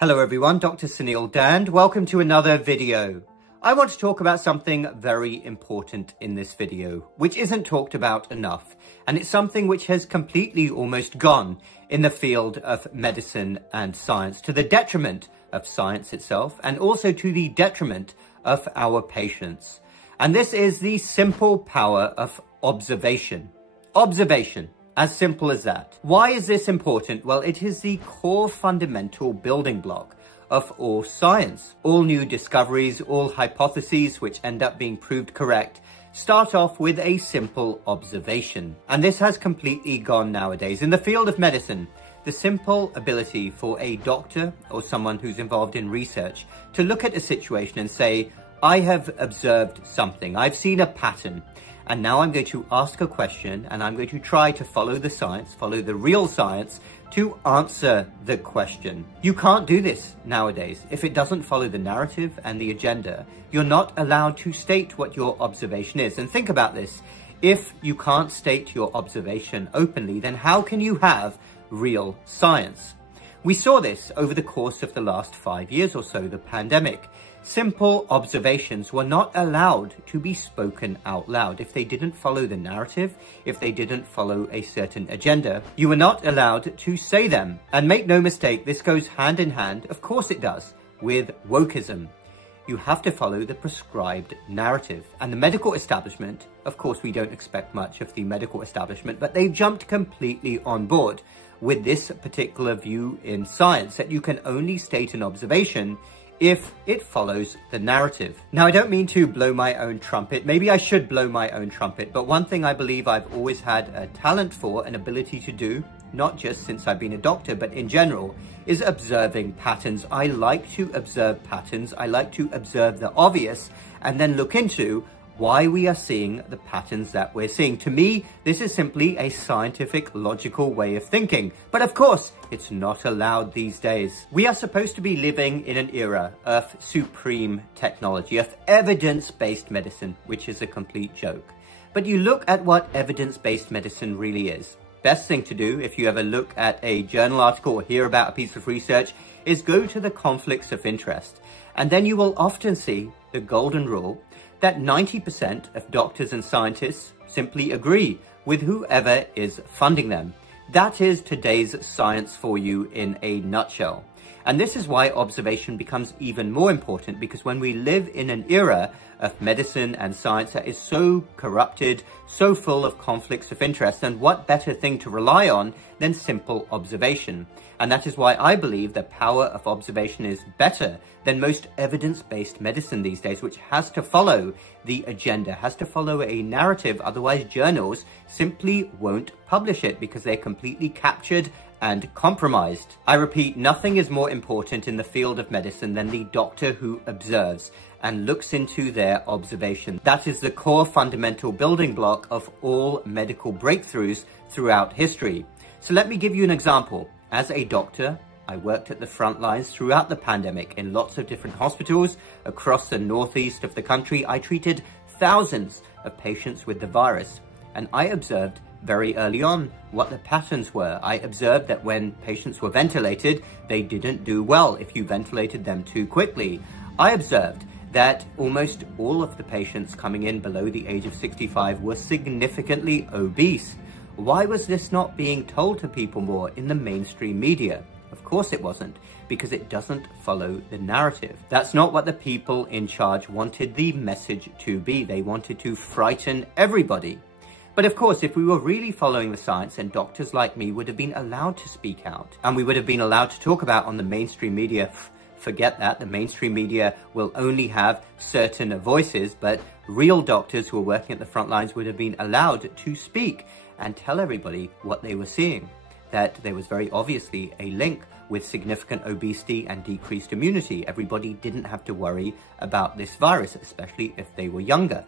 Hello everyone, Dr. Suneel Dhand. Welcome to another video. I want to talk about something very important in this video, which isn't talked about enough. And it's something which has completely almost gone in the field of medicine and science, to the detriment of science itself and also to the detriment of our patients. And this is the simple power of observation. Observation. As simple as that. Why is this important? Well, it is the core fundamental building block of all science. All new discoveries, all hypotheses which end up being proved correct, start off with a simple observation. And this has completely gone nowadays. In the field of medicine, the simple ability for a doctor or someone who's involved in research to look at a situation and say, I have observed something, I've seen a pattern. And now I'm going to ask a question and I'm going to try to follow the science, follow the real science to answer the question. You can't do this nowadays. If it doesn't follow the narrative and the agenda, you're not allowed to state what your observation is. And think about this. If you can't state your observation openly, then how can you have real science? We saw this over the course of the last 5 years or so, the pandemic. Simple observations were not allowed to be spoken out loud. If they didn't follow the narrative, if they didn't follow a certain agenda, you were not allowed to say them. And make no mistake, this goes hand in hand, of course it does, with wokeism. You have to follow the prescribed narrative. And the medical establishment, of course we don't expect much of the medical establishment, but they've jumped completely on board with this particular view in science, that you can only state an observation if it follows the narrative. Now, I don't mean to blow my own trumpet. Maybe I should blow my own trumpet, but one thing I believe I've always had a talent for, an ability to do, not just since I've been a doctor, but in general, is observing patterns. I like to observe patterns. I like to observe the obvious and then look into why we are seeing the patterns that we're seeing. To me, this is simply a scientific, logical way of thinking. But of course, it's not allowed these days. We are supposed to be living in an era of supreme technology, of evidence-based medicine, which is a complete joke. But you look at what evidence-based medicine really is. Best thing to do, if you ever look at a journal article or hear about a piece of research, is go to the conflicts of interest. And then you will often see the golden rule that 90% of doctors and scientists simply agree with whoever is funding them. That is today's science for you in a nutshell. And this is why observation becomes even more important, because when we live in an era of medicine and science that is so corrupted, so full of conflicts of interest, and what better thing to rely on than simple observation? And that is why I believe the power of observation is better than most evidence-based medicine these days, which has to follow the agenda, has to follow a narrative. Otherwise, journals simply won't publish it because they're completely captured and compromised. I repeat, nothing is more important in the field of medicine than the doctor who observes and looks into their observation. That is the core fundamental building block of all medical breakthroughs throughout history. So let me give you an example. As a doctor, I worked at the front lines throughout the pandemic in lots of different hospitals across the northeast of the country. I treated thousands of patients with the virus, and I observed very early on what the patterns were. I observed that when patients were ventilated, they didn't do well if you ventilated them too quickly. I observed that almost all of the patients coming in below the age of 65 were significantly obese. Why was this not being told to people more in the mainstream media? Of course it wasn't, because it doesn't follow the narrative. That's not what the people in charge wanted the message to be. They wanted to frighten everybody. But of course, if we were really following the science, then doctors like me would have been allowed to speak out, and we would have been allowed to talk about on the mainstream media. Forget that. The mainstream media will only have certain voices, but real doctors who are working at the front lines would have been allowed to speak and tell everybody what they were seeing, that there was very obviously a link with significant obesity and decreased immunity. Everybody didn't have to worry about this virus, especially if they were younger.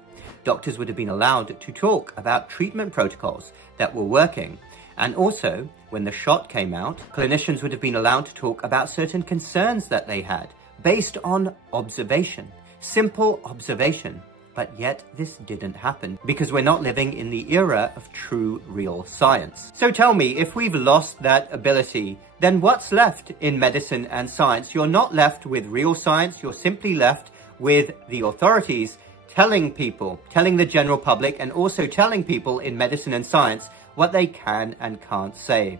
Doctors would have been allowed to talk about treatment protocols that were working. And also, when the shot came out, clinicians would have been allowed to talk about certain concerns that they had based on observation, simple observation. But yet this didn't happen because we're not living in the era of true, real science. So tell me, if we've lost that ability, then what's left in medicine and science? You're not left with real science, you're simply left with the authorities telling people, telling the general public, and also telling people in medicine and science what they can and can't say.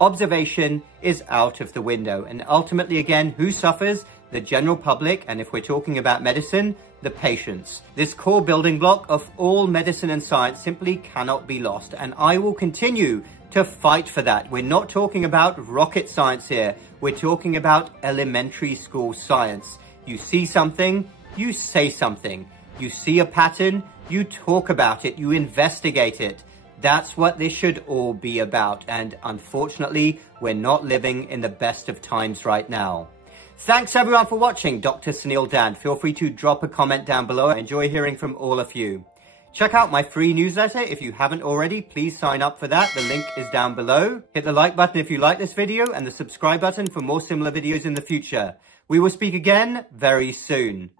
Observation is out of the window, and ultimately again, who suffers? The general public, and if we're talking about medicine, the patients. This core building block of all medicine and science simply cannot be lost, and I will continue to fight for that. We're not talking about rocket science here, we're talking about elementary school science. You see something, you say something. You see a pattern, you talk about it, you investigate it. That's what this should all be about, and unfortunately, we're not living in the best of times right now. Thanks everyone for watching. Dr. Suneel Dhand. Feel free to drop a comment down below. I enjoy hearing from all of you. Check out my free newsletter if you haven't already. Please sign up for that. The link is down below. Hit the like button if you like this video and the subscribe button for more similar videos in the future. We will speak again very soon.